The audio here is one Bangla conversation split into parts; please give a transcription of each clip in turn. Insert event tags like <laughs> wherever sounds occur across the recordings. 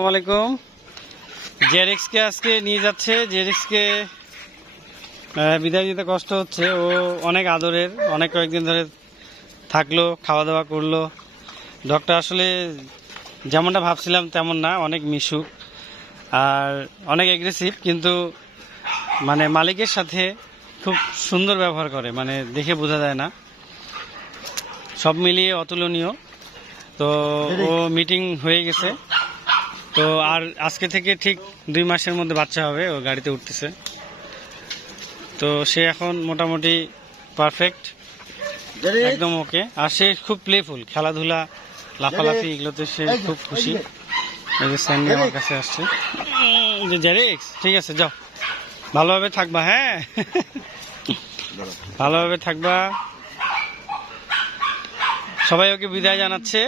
আসসালামাইকুম জেরিক্সকে আজকে নিয়ে যাচ্ছে। জেরিক্সকে বিদায় দিতে কষ্ট হচ্ছে। ও অনেক আদরের অনেক কয়েকদিন ধরে থাকল খাওয়া দাওয়া করল। ডগটা আসলে যেমনটা ভাবছিলাম তেমন না অনেক মিশুক আর অনেক এগ্রেসিভ কিন্তু মানে মালিকের সাথে খুব সুন্দর ব্যবহার করে মানে দেখে বোঝা যায় না। সব মিলিয়ে অতুলনীয়। তো ও মিটিং হয়ে গেছে। তো আর আজকে থেকে ঠিক দুই মাসের মধ্যে বাচ্চা হবে ও গাড়িতে উঠতেছে। তো সে এখন মোটামুটি পারফেক্ট একদম ওকে আর সে খুব প্লেফুল খেলাধুলা লাফালাফি এগুলোতে সে খুব খুশি। এই যে। স্যান্ডি আমার কাছে আসছে। যে জেরিক্স ঠিক আছে যাও। ভালোভাবে থাকবা হ্যাঁ? ভালোভাবে থাকবা। সবাই ওকে বিদায় জানাচ্ছে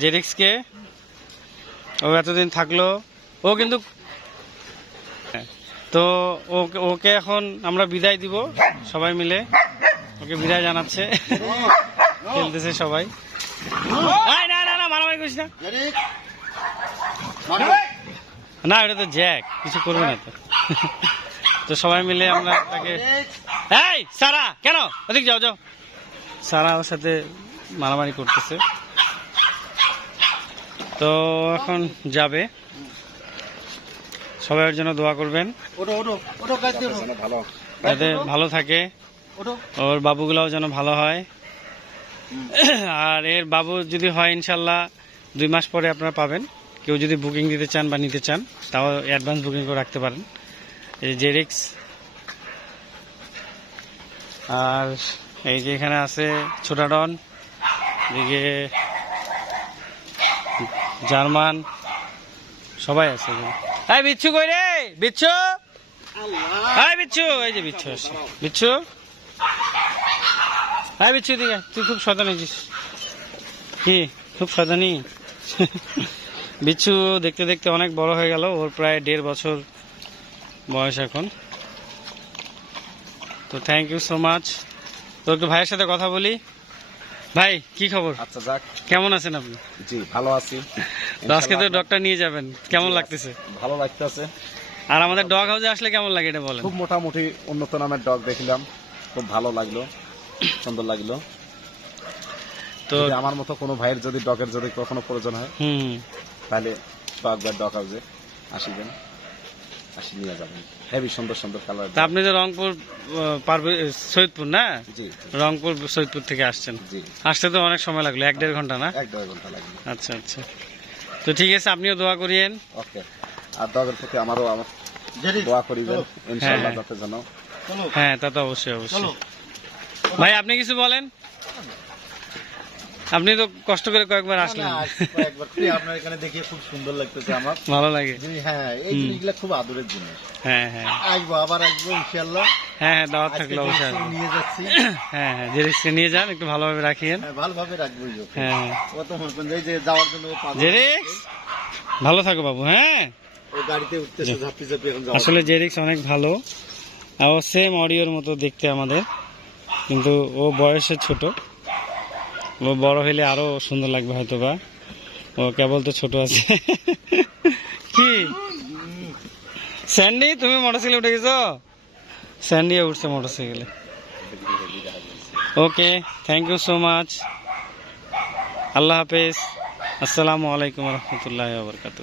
জেরিক্সকে ও এতদিন থাকল। ও কিন্তু তো ওকে ওকে এখন আমরা বিদায় দিব সবাই মিলে। ওকে বিদায় জানাচ্ছে। খেলতেছে সবাই। না না না, মারামারি করিস না। না, এটা তো জ্যাক, কিছু করবে না তো। তো সবাই মিলে আমরা তাকে এই, সারা, কেন? ওদিক যাও যাও। সারা ওর সাথে মারামারি করতেছে। তো এখন যাবে। সবাই জন্য দোয়া করবেন। ওটো ওটো ওটো কাজ দিও ভালো। যাতে ভালো থাকে। ওর বাবুগুলাও যেন ভালো হয়। আর এর বাবু যদি হয় ইনশাল্লাহ দুই মাস পরে আপনারা পাবেন। কেউ যদি বুকিং দিতে চান বা নিতে চান তাও অ্যাডভান্স বুকিং করে রাখতে পারেন। এই জেরিক্স আর এই যে এখানে আছে ছোটাডন। এদিকে জার্মান, সবাই আছে। এই বিচ্ছু কই রে? বিচ্ছু? এই বিচ্ছু, এই যে বিচ্ছু আছে। বিচ্ছু? হ্যাঁ বিচ্ছু দিকে তুই খুব হয়েছিস কি? খুব সাবধানি? <laughs> বিচ্ছু দেখতে দেখতে অনেক বড় হয়ে গেল, ওর প্রায় দেড় বছর বয়স এখন। তো থ্যাংক ইউ সো মাচ তো একটু ভাইয়ের সাথে কথা বলি। ভাই কি খবর? আচ্ছা যাক। কেমন আছেন আপনি? জি ভালো আছি। আজকে তো ডগটা নিয়ে যাবেন। কেমন লাগতেছে? ভালো লাগতেছে। আর আমাদের ডগ হাউসে আসলে কেমন লাগে এটা বলেন? খুব মোটামুটি উন্নত নামের ডগ দেখলাম। খুব ভালো লাগল সুন্দর লাগল। তো আমার মতো কোনো ভাইয়ের যদি ডগের যদি কখনো প্রয়োজন হয় হুম। তাহলে ডগ বা ডগ হাউসে আসিবেন। আসি নিয়ে যাবেন হেভি সুন্দর সুন্দর কালার তা আপনি তো রংপুর পারবে সৈয়দপুর না? জি রংপুর সৈয়দপুর থেকে আসছেন। জি। আসতে তো অনেক সময় লাগল এক দেড় ঘণ্টা না? এক দেড় ঘণ্টা লাগবে। আচ্ছা আচ্ছা। তো ঠিক আছে আপনিও দোয়া করিয়েন। ওকে। আর ডগের প্রতি আমারও আমার দোয়া করিবেন ইনশাআল্লাহ হ্যাঁ। যাতে যেন হ্যাঁ তা তো অবশ্যই অবশ্যই। ভাই আপনি কিছু বলেন? আপনি তো কষ্ট করে কয়েকবার আসলেন। একবার আপনার এখানে দেখে খুব সুন্দর লাগতেছে আমার। ভালো লাগে। হ্যাঁ এই জিনিসগুলো খুব আদরের জিনিস। হ্যাঁ হ্যাঁ। আসব আবার আসব ইনশাল্লাহ হ্যাঁ হ্যাঁ দাওয়াত থাকলে অবশ্যই। নিয়ে যাচ্ছি। <coughs> হ্যাঁ হ্যাঁ জেরিক্সকে নিয়ে যান একটু ভালোভাবে রাখিয়েন। হ্যাঁ ভালোভাবে রাখব হ্যাঁ হ্যাঁ। ও তো মনে এই যে যাওয়ার জন্য জেরিক্স! ভালো থাকো বাবু হ্যাঁ। ও গাড়িতে উঠতেছে ঝাপি ঝাপি এখন যাওয়ার আসলে জেরিক্স অনেক ভালো। আর সেম অডিওর মতো দেখতে আমাদের। কিন্তু ও বয়সে ছোট। বড় হইলে আরও সুন্দর লাগবে হয়তো বা ও কেবল তো ছোট আছে। কি? স্যান্ডি, তুমি মোটরসাইকেলে উঠে গেছো? স্যান্ডি উঠছে মোটরসাইকেলে। Okay thank you so much আল্লাহ হাফেজ। আসসালামু আলাইকুম রহমতুল্লাহ বরকাতু